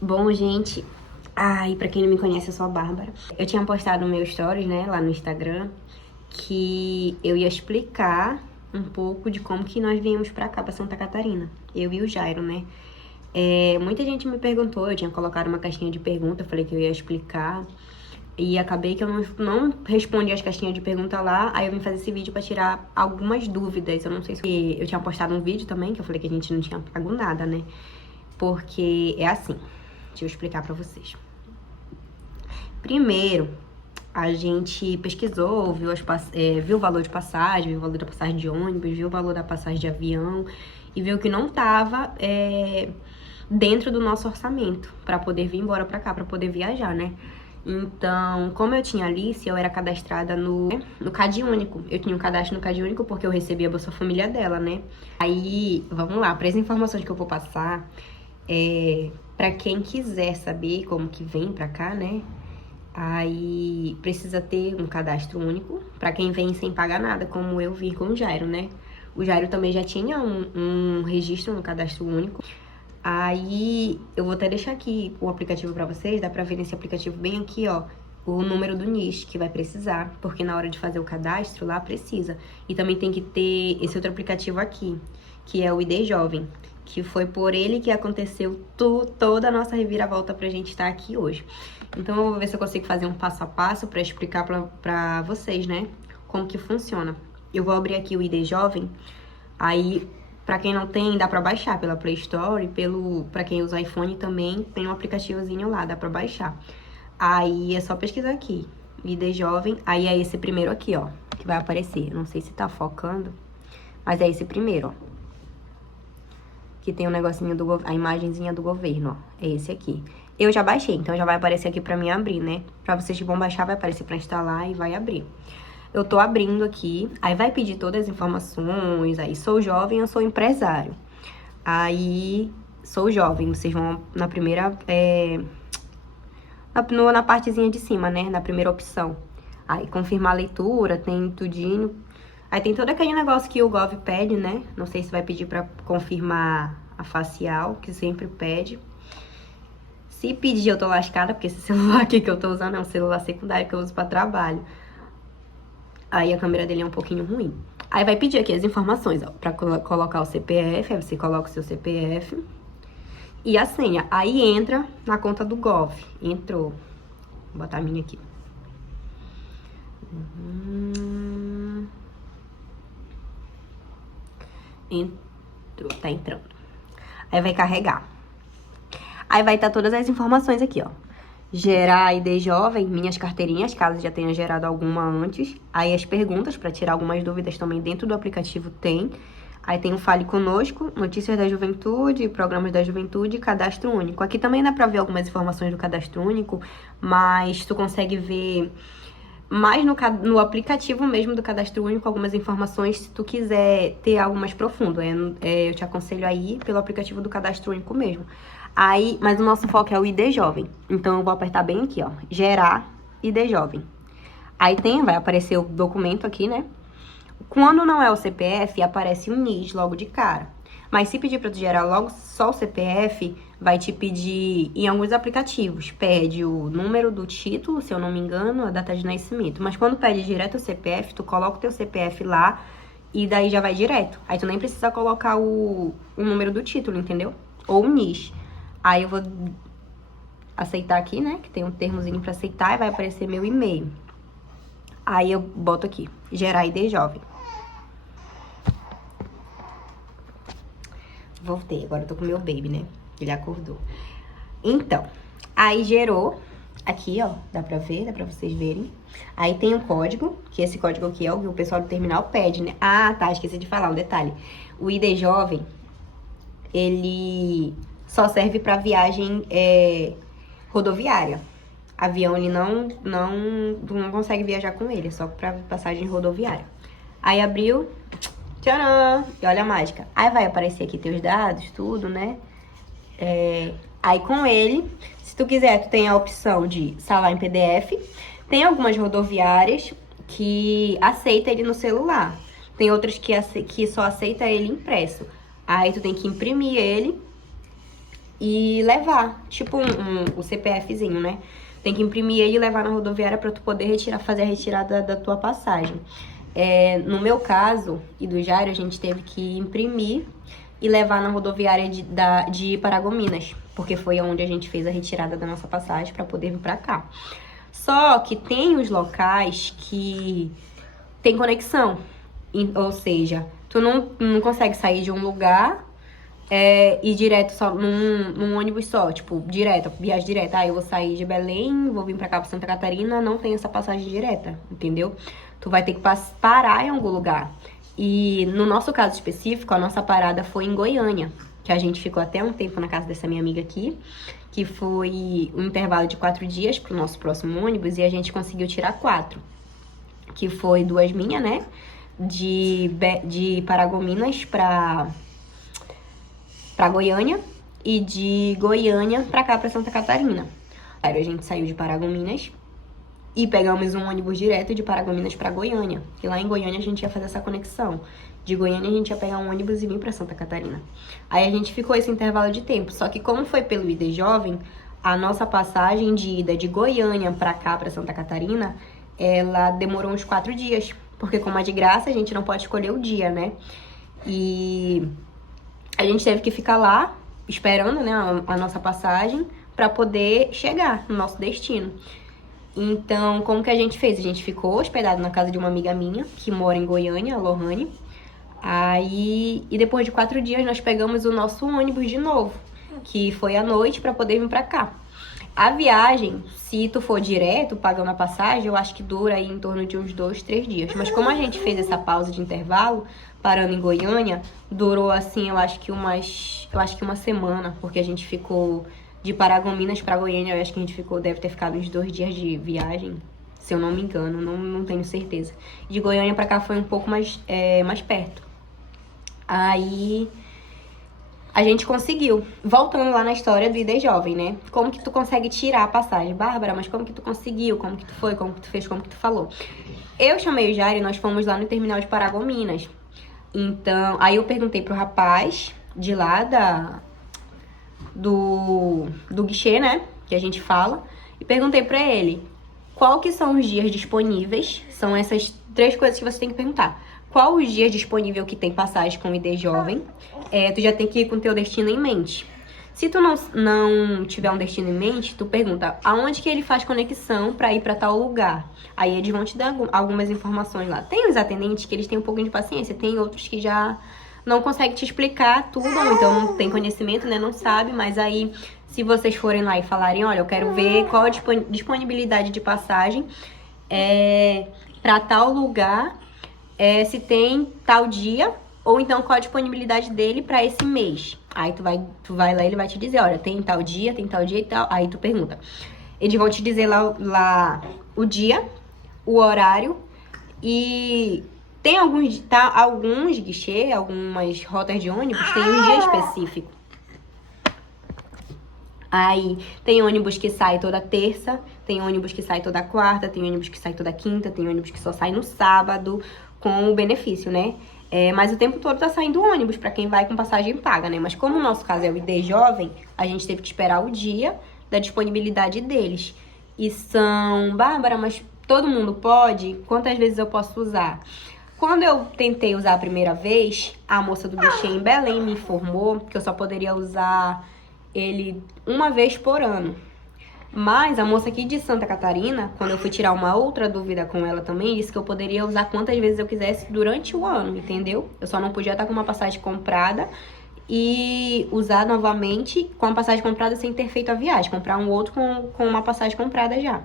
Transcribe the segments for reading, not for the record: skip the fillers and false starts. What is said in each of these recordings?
Bom, gente, e pra quem não me conhece, eu sou a Bárbara. Eu tinha postado no meu stories, né, lá no Instagram, que eu ia explicar um pouco de como que nós viemos pra cá, pra Santa Catarina. Eu e o Jairo, né? Muita gente me perguntou, eu tinha colocado uma caixinha de pergunta, eu falei que eu ia explicar. E acabei que eu não respondi as caixinhas de pergunta lá, aí eu vim fazer esse vídeo pra tirar algumas dúvidas. Eu não sei se eu tinha postado um vídeo também, que eu falei que a gente não tinha pago nada, né? Porque é assim, deixa eu explicar pra vocês. Primeiro, a gente pesquisou, viu o valor de passagem, viu o valor da passagem de ônibus, viu o valor da passagem de avião e viu que não tava dentro do nosso orçamento pra poder vir embora pra cá, pra poder viajar, né? Então, como eu tinha Alice, eu era cadastrada no CadÚnico. Eu tinha um cadastro no CadÚnico porque eu recebi a Bolsa Família dela, né? Aí, vamos lá, para as informações que eu vou passar, para quem quiser saber como que vem pra cá, né? Aí precisa ter um cadastro único para quem vem sem pagar nada, como eu vim com o Jairo, né? O Jairo também já tinha um registro no cadastro único. Aí eu vou até deixar aqui o aplicativo pra vocês, dá pra ver nesse aplicativo bem aqui, ó, o número do NIS que vai precisar, porque na hora de fazer o cadastro lá precisa. E também tem que ter esse outro aplicativo aqui, que é o ID Jovem, que foi por ele que aconteceu toda a nossa reviravolta pra gente estar aqui hoje. Então eu vou ver se eu consigo fazer um passo a passo pra explicar pra vocês, né, como que funciona. Eu vou abrir aqui o ID Jovem, aí... Pra quem não tem, dá pra baixar pela Play Store, pra quem usa iPhone também, tem um aplicativozinho lá, dá pra baixar. Aí é só pesquisar aqui, ID Jovem, aí é esse primeiro aqui, ó, que vai aparecer. Não sei se tá focando, mas é esse primeiro, ó. Que tem um negocinho, a imagenzinha do governo, ó, é esse aqui. Eu já baixei, então já vai aparecer aqui pra mim abrir, né? Pra vocês que vão baixar, vai aparecer pra instalar e vai abrir. Eu tô abrindo aqui, aí vai pedir todas as informações, aí sou jovem, eu sou empresário. Aí, sou jovem, vocês vão na primeira, na partezinha de cima, né, na primeira opção. Aí, confirmar a leitura, tem tudinho. Aí tem todo aquele negócio que o Gov pede, né, não sei se vai pedir pra confirmar a facial, que sempre pede. Se pedir, eu tô lascada, porque esse celular aqui que eu tô usando é um celular secundário que eu uso pra trabalho. Aí a câmera dele é um pouquinho ruim. Aí vai pedir aqui as informações, ó, pra colocar o CPF, aí você coloca o seu CPF e a senha. Aí entra na conta do Gov. Entrou. Vou botar a minha aqui. Entrou, tá entrando. Aí vai carregar. Aí vai estar todas as informações aqui, ó. Gerar ID jovem, minhas carteirinhas, caso já tenha gerado alguma antes. Aí as perguntas, para tirar algumas dúvidas também dentro do aplicativo tem. Aí tem o Fale Conosco, Notícias da Juventude, Programas da Juventude e Cadastro Único. Aqui também dá pra ver algumas informações do Cadastro Único, mas tu consegue ver mais no aplicativo mesmo do Cadastro Único algumas informações se tu quiser ter algo mais profundo. Eu te aconselho aí pelo aplicativo do Cadastro Único mesmo. Aí, mas o nosso foco é o ID Jovem. Então, eu vou apertar bem aqui, ó. Gerar ID Jovem. Aí vai aparecer o documento aqui, né? Quando não é o CPF, aparece o NIS logo de cara. Mas se pedir pra tu gerar logo só o CPF, vai te pedir, em alguns aplicativos, pede o número do título, se eu não me engano, a data de nascimento. Mas quando pede direto o CPF, tu coloca o teu CPF lá e daí já vai direto. Aí tu nem precisa colocar o número do título, entendeu? Ou o NIS. Aí eu vou aceitar aqui, né, que tem um termozinho pra aceitar e vai aparecer meu e-mail. Aí eu boto aqui, gerar ID jovem. Voltei, agora eu tô com meu baby, né, ele acordou. Então, aí gerou, aqui ó, dá pra ver, dá pra vocês verem. Aí tem um código, que esse código aqui é o que o pessoal do terminal pede, né. Ah, tá, esqueci de falar um detalhe. O ID jovem, ele... só serve para viagem rodoviária. Avião, ele não consegue viajar com ele, é só para passagem rodoviária. Aí abriu, tcharam! E olha a mágica. Aí vai aparecer aqui teus dados, tudo, né? Aí com ele, se tu quiser, tu tem a opção de salvar em PDF. Tem algumas rodoviárias que aceita ele no celular. Tem outras que só aceita ele impresso. Aí tu tem que imprimir ele e levar, tipo o CPFzinho, né? Tem que imprimir ele e levar na rodoviária pra tu poder retirar, fazer a retirada da tua passagem. No meu caso e do Jairo, a gente teve que imprimir e levar na rodoviária de Paragominas, porque foi onde a gente fez a retirada da nossa passagem pra poder vir pra cá. Só que tem os locais que tem conexão, ou seja, tu não consegue sair de um lugar ir direto só num ônibus só, tipo, direto, viagem direta. Eu vou sair de Belém, vou vir pra cá, pra Santa Catarina, não tem essa passagem direta, entendeu? Tu vai ter que parar em algum lugar. E no nosso caso específico, a nossa parada foi em Goiânia, que a gente ficou até um tempo na casa dessa minha amiga aqui, que foi um intervalo de 4 dias pro nosso próximo ônibus, e a gente conseguiu tirar 4, que foi 2 minhas, né? De Paragominas pra Goiânia e de Goiânia pra cá, pra Santa Catarina. Aí a gente saiu de Paragominas e pegamos um ônibus direto de Paragominas pra Goiânia. E lá em Goiânia a gente ia fazer essa conexão. De Goiânia a gente ia pegar um ônibus e vir pra Santa Catarina. Aí a gente ficou esse intervalo de tempo. Só que como foi pelo ID Jovem, a nossa passagem de ida de Goiânia pra cá, pra Santa Catarina, ela demorou uns 4 dias. Porque como é de graça, a gente não pode escolher o dia, né? E a gente teve que ficar lá, esperando, né, a nossa passagem, pra poder chegar no nosso destino. Então, como que a gente fez? A gente ficou hospedado na casa de uma amiga minha, que mora em Goiânia, a Lohane. E depois de 4 dias, nós pegamos o nosso ônibus de novo, que foi à noite, pra poder vir pra cá. A viagem, se tu for direto, pagando a passagem, eu acho que dura aí em torno de uns 2, 3 dias. Mas como a gente fez essa pausa de intervalo, parando em Goiânia, durou assim, eu acho que uma semana, porque a gente ficou de Paragominas pra Goiânia, eu acho que a gente deve ter ficado uns 2 dias de viagem, se eu não me engano, não tenho certeza. De Goiânia pra cá foi um pouco mais perto. Aí a gente conseguiu. Voltando lá na história do ID Jovem, né? Como que tu consegue tirar a passagem? Bárbara, mas como que tu conseguiu? Como que tu foi? Como que tu fez? Como que tu falou? Eu chamei o Jair e nós fomos lá no terminal de Paragominas. Então, aí eu perguntei pro rapaz de lá do guichê, né? Que a gente fala. E perguntei pra ele qual que são os dias disponíveis. São essas 3 coisas que você tem que perguntar. Qual os dias disponível que tem passagem com o ID Jovem? Tu já tem que ir com o teu destino em mente. Se tu não tiver um destino em mente, tu pergunta aonde que ele faz conexão pra ir pra tal lugar. Aí eles vão te dar algumas informações lá. Tem os atendentes que eles têm um pouquinho de paciência, tem outros que já não conseguem te explicar tudo, ou então não tem conhecimento, né, não sabe, mas aí se vocês forem lá e falarem, olha, eu quero ver qual a disponibilidade de passagem pra tal lugar, se tem tal dia, ou então qual a disponibilidade dele pra esse mês. Aí tu vai lá e ele vai te dizer, olha, tem tal dia e tal. Aí tu pergunta. Eles vão te dizer lá o dia, o horário e tem alguns guichês, algumas rotas de ônibus, tem um dia específico. Aí tem ônibus que sai toda terça, tem ônibus que sai toda quarta, tem ônibus que sai toda quinta, tem ônibus que só sai no sábado, com o benefício, né? Mas o tempo todo tá saindo ônibus pra quem vai com passagem paga, né? Mas como o nosso caso é o ID Jovem, a gente teve que esperar o dia da disponibilidade deles. E são... Bárbara, mas todo mundo pode? Quantas vezes eu posso usar? Quando eu tentei usar a primeira vez, a moça do guichê em Belém me informou que eu só poderia usar ele uma vez por ano. Mas a moça aqui de Santa Catarina, quando eu fui tirar uma outra dúvida com ela também, disse que eu poderia usar quantas vezes eu quisesse durante o ano, entendeu? Eu só não podia estar com uma passagem comprada e usar novamente com a passagem comprada sem ter feito a viagem. Comprar um outro com uma passagem comprada já.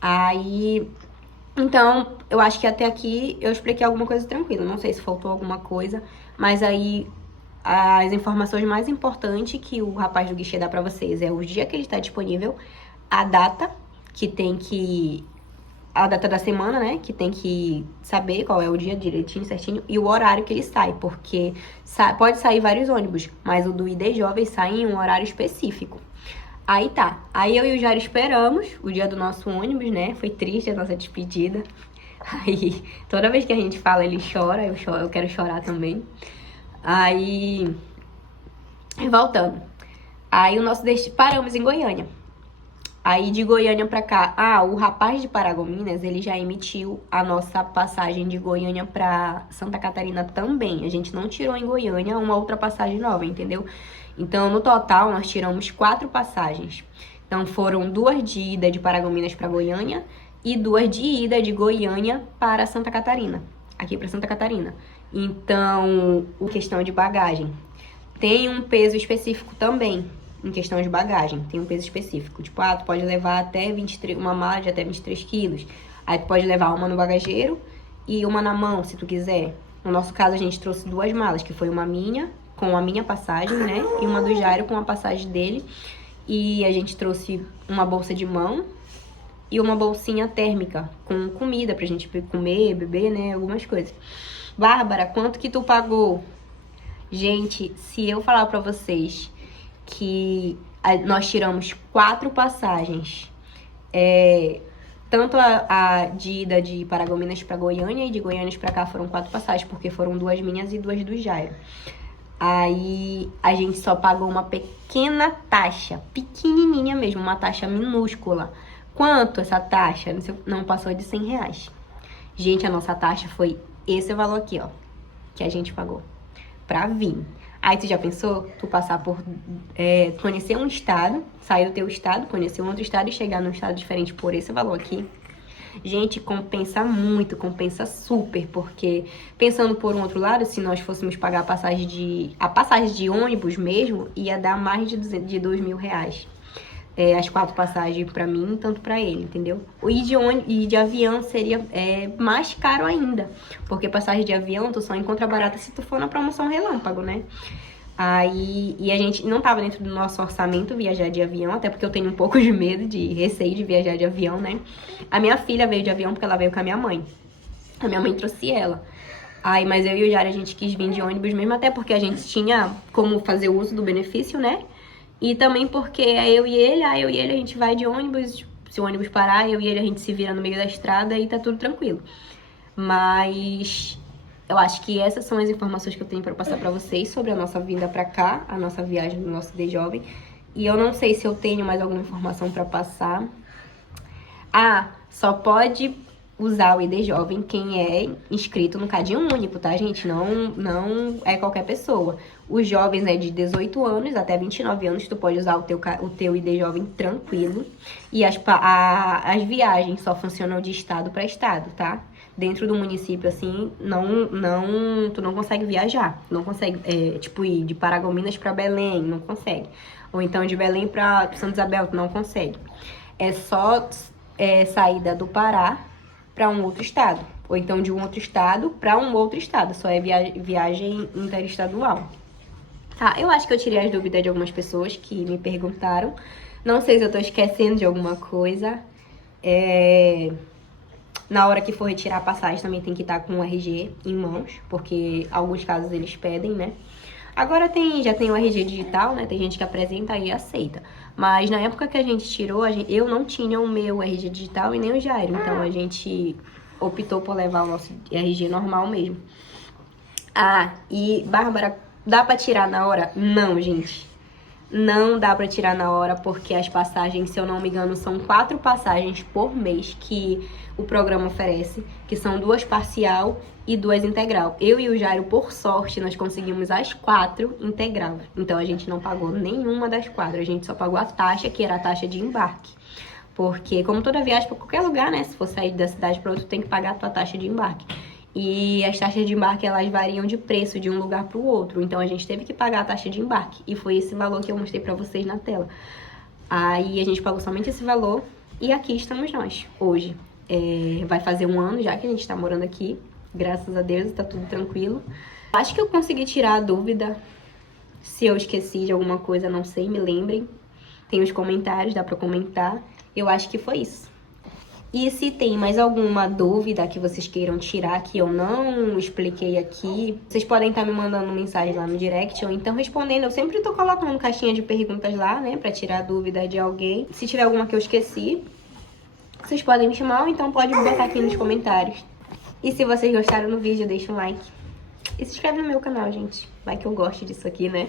Aí... Então, eu acho que até aqui eu expliquei alguma coisa tranquila. Não sei se faltou alguma coisa, mas aí... As informações mais importantes que o rapaz do guichê dá pra vocês é o dia que ele está disponível, a data, a data da semana, né? Que tem que saber qual é o dia direitinho, certinho, e o horário que ele sai, porque pode sair vários ônibus, mas o do ID Jovem sai em um horário específico. Aí tá, aí eu e o Jair esperamos o dia do nosso ônibus, né? Foi triste a nossa despedida. Aí, toda vez que a gente fala, ele chora, eu quero chorar também. Aí, voltando. Aí o nosso destino, paramos em Goiânia. Aí de Goiânia pra cá, o rapaz de Paragominas, ele já emitiu a nossa passagem de Goiânia pra Santa Catarina também. A gente não tirou em Goiânia uma outra passagem nova, entendeu? Então, no total, nós tiramos 4 passagens. Então, foram 2 de ida de Paragominas pra Goiânia e 2 de ida de Goiânia para Santa Catarina, aqui pra Santa Catarina. Então, questão de bagagem. Tem um peso específico também. Em questão de bagagem, tem um peso específico. Tipo, tu pode levar até 23, uma mala de até 23 quilos. Aí tu pode levar uma no bagageiro e uma na mão, se tu quiser. No nosso caso, a gente trouxe 2 malas, que foi uma minha, com a minha passagem, né? E uma do Jairo com a passagem dele. E a gente trouxe uma bolsa de mão e uma bolsinha térmica com comida pra gente comer, beber, né? Algumas coisas. Bárbara, quanto que tu pagou? Gente, se eu falar pra vocês que nós tiramos 4 passagens, tanto a de ida de Paragominas para Goiânia e de Goiânia para cá foram 4 passagens, porque foram 2 minhas e 2 do Jairo. Aí a gente só pagou uma pequena taxa, pequenininha mesmo, uma taxa minúscula. Quanto essa taxa? Não passou de 100 reais. Gente, a nossa taxa foi esse valor aqui, ó, que a gente pagou pra vir. Aí tu já pensou? Tu passar por conhecer um estado, sair do teu estado, conhecer um outro estado e chegar num estado diferente por esse valor aqui. Gente, compensa muito, compensa super, porque pensando por um outro lado, se nós fôssemos pagar a passagem de ônibus mesmo, ia dar mais de 2.000 reais. As 4 passagens pra mim, tanto pra ele, entendeu? E de avião seria mais caro ainda, porque passagem de avião tu só encontra barata se tu for na promoção relâmpago, né? Aí, e a gente não tava dentro do nosso orçamento viajar de avião, até porque eu tenho um pouco de medo, de receio de viajar de avião, né? A minha filha veio de avião porque ela veio com a minha mãe. A minha mãe trouxe ela. Aí, mas eu e o Jara, a gente quis vir de ônibus mesmo, até porque a gente tinha como fazer uso do benefício, né? E também porque eu e ele a gente vai de ônibus, se o ônibus parar, eu e ele a gente se vira no meio da estrada e tá tudo tranquilo. Mas eu acho que essas são as informações que eu tenho pra passar pra vocês sobre a nossa vinda pra cá, a nossa viagem do nosso ID Jovem. E eu não sei se eu tenho mais alguma informação pra passar. Só pode usar o ID Jovem quem é inscrito no Cadinho Único, tá, gente? Não é qualquer pessoa. Os jovens de 18 anos até 29 anos, tu pode usar o teu ID Jovem tranquilo. E as viagens só funcionam de estado para estado, tá? Dentro do município, assim, tu não consegue viajar. Não consegue, tipo, ir de Paragominas para Belém, não consegue. Ou então de Belém para Santa Isabel, tu não consegue. É só saída do Pará para um outro estado. Ou então de um outro estado para um outro estado. Só é viagem interestadual. Eu acho que eu tirei as dúvidas de algumas pessoas que me perguntaram. Não sei se eu tô esquecendo de alguma coisa. Na hora que for retirar a passagem também tem que estar com o RG em mãos, porque alguns casos eles pedem, né? Agora já tem o RG digital, né? Tem gente que apresenta e aceita. Mas na época que a gente tirou, eu não tinha o meu RG digital e nem o Jairo. Então a gente optou por levar o nosso RG normal mesmo. E Bárbara, dá pra tirar na hora? Não, gente. Não dá pra tirar na hora, porque as passagens, se eu não me engano, são 4 passagens por mês que o programa oferece, que são 2 parcial e 2 integral. Eu e o Jairo, por sorte, nós conseguimos as 4 integral. Então a gente não pagou nenhuma das 4, a gente só pagou a taxa, que era a taxa de embarque. Porque, como toda viagem pra qualquer lugar, né, se for sair da cidade para outro, tem que pagar a tua taxa de embarque. E as taxas de embarque, elas variam de preço de um lugar para o outro. Então, a gente teve que pagar a taxa de embarque. E foi esse valor que eu mostrei para vocês na tela. Aí, a gente pagou somente esse valor. E aqui estamos nós, hoje. Vai fazer 1 ano já que a gente está morando aqui. Graças a Deus, está tudo tranquilo. Acho que eu consegui tirar a dúvida. Se eu esqueci de alguma coisa, não sei, me lembrem. Tem os comentários, dá para comentar. Eu acho que foi isso. E se tem mais alguma dúvida que vocês queiram tirar, que eu não expliquei aqui, vocês podem estar me mandando mensagem lá no direct, ou então respondendo. Eu sempre tô colocando caixinha de perguntas lá, né, pra tirar a dúvida de alguém. Se tiver alguma que eu esqueci, vocês podem me chamar, ou então pode botar aqui nos comentários. E se vocês gostaram do vídeo, deixa um like. E se inscreve no meu canal, gente. Vai que eu gosto disso aqui, né?